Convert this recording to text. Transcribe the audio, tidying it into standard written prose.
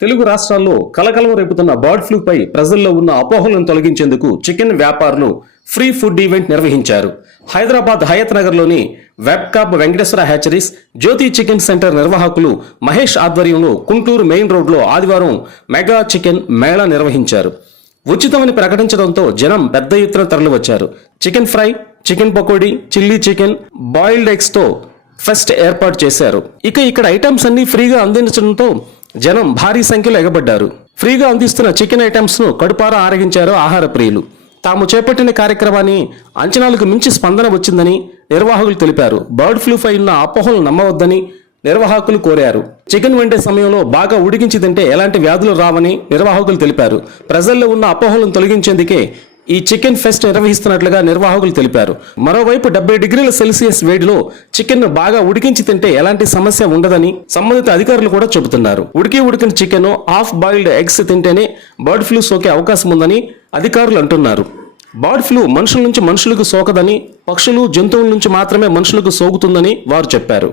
తెలుగు రాష్ట్రాల్లో కలకలం రేపుతున్న బర్డ్ ఫ్లూపై ప్రజల్లో ఉన్న అపోహలను తొలగించేందుకు చికెన్ వ్యాపారులు ఫ్రీ ఫుడ్ ఈవెంట్ నిర్వహించారు. హైదరాబాద్ హయత్ నగర్లోని వెబ్కాప్ వెంకటేశ్వర హ్యాచరీస్ జ్యోతి చికెన్ సెంటర్ నిర్వాహకులు మహేష్ ఆధ్వర్యంలో గుంటూరు మెయిన్ రోడ్లో ఆదివారం మెగా చికెన్ మేళా నిర్వహించారు. ఉచితమని ప్రకటించడంతో జనం పెద్ద ఎత్తున తరలివచ్చారు. Chicken fry, chicken pakodi, chilli chicken, boiled eggs తో ఫెస్ట్ ఏర్పాటు చేశారు. ఇక్కడ ఐటమ్స్ అన్ని ఫ్రీగా అందించడంతో జనం భారీ సంఖ్యలో ఎగబడ్డారు. ఫ్రీగా అందిస్తున్న చికెన్ ఐటమ్స్ ను కడుపారా ఆరగించారు ఆహార ప్రియులు. తాము చేపట్టిన కార్యక్రమాన్ని అంచనాలకు మించి స్పందన వచ్చిందని నిర్వాహకులు తెలిపారు. బర్డ్ ఫ్లూపై ఉన్న అపోహలు నమ్మవద్దని నిర్వాహకులు కోరారు. చికెన్ వండే సమయంలో బాగా ఉడికించి తింటే ఎలాంటి వ్యాధులు రావని నిర్వాహకులు తెలిపారు. ప్రజల్లో ఉన్న అపోహలను తొలగించేందుకే ఈ చికెన్ ఫెస్ట్ నిర్వహిస్తున్నట్లుగా నిర్వాహకులు తెలిపారు. మరోవైపు 70 డిగ్రీల సెల్సియస్ వేడిలో చికెన్ ను బాగా ఉడికించి తింటే ఎలాంటి సమస్య ఉండదని సంబంధిత అధికారులు కూడా చెబుతున్నారు. ఉడికిన చికెన్, హాఫ్ బాయిల్డ్ ఎగ్స్ తింటేనే బర్డ్ ఫ్లూ సోకే అవకాశం ఉందని అధికారులు అంటున్నారు. బర్డ్ ఫ్లూ మనుషుల నుంచి మనుషులకు సోకదని, పక్షులు, జంతువుల నుంచి మాత్రమే మనుషులకు సోకుతుందని వారు చెప్పారు.